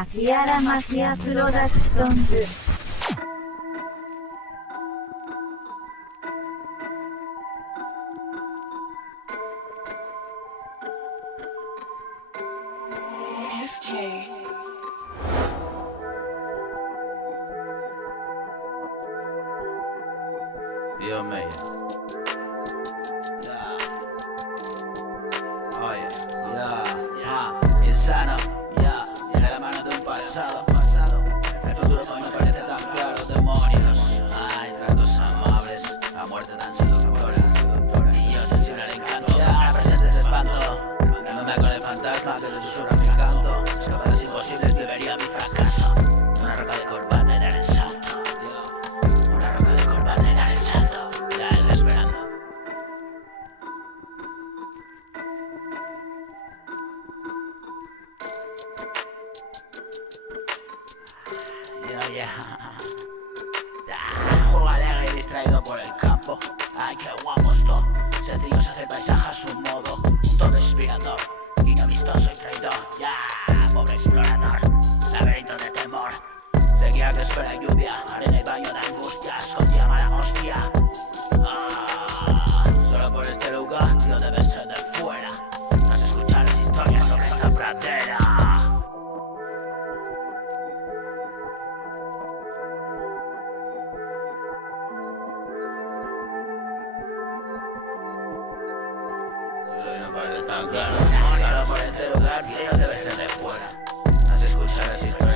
秋山マキアプロダクションズ。Dios mío. Oye, insano, de la mano de un pasado. El futuro hoy no parece tan claro, demonios. Hay tratos amables, la muerte tan seductora. Y yo sensible al encanto, la presencia de espanto. Dándome con el fantasma que te susurra mi canto. Escapadas imposibles, viviría mi fracaso. Una roca de corbata y dar el salto. Una roca de corbata y dar el salto. Ya él esperando. Juego alegre y distraído por el campo. Ay, qué guapo esto. Sencillo se hace el paisaje a su modo. Un todo inspirador, guiño amistoso y traidor. Pobre explorador, laberinto de temor. Seguía que espera lluvia, arena y baño de angustia. Escondía mala hostia. Solo por este lugar, tío, debe ser de fuera. No has escuchado las historias sobre esta pradera. No parece tan claro. Solo por este lugar, tío, debe ser de fuera. No has escuchado las historias.